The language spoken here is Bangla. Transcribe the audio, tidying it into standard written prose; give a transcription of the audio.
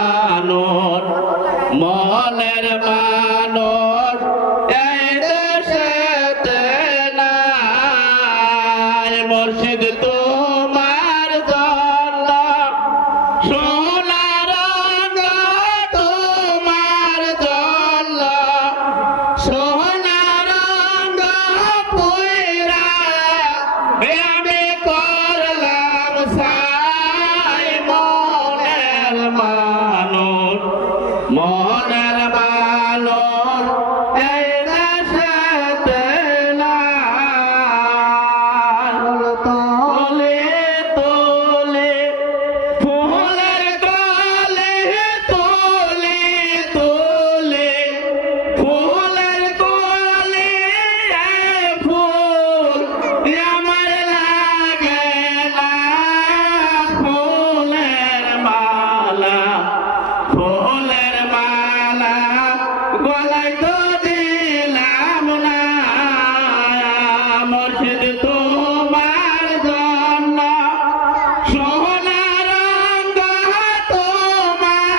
মানুষ মনের মানুষ এই দেশেতে নাই মুর্শিদ তোমার জন্য সোনার রঙ তোমার জন্য সোনার রঙ পুইরা আমি করলাম সাই মনের মানুষ মনের মানুষ এই দেশেতে নাই তোলে তোলে ফুলের কলে তোলে তোলে ফুলের কলে ফুল আমার লাগে না ফুলের মালা গলায় তো দিলাম না মুর্শিদ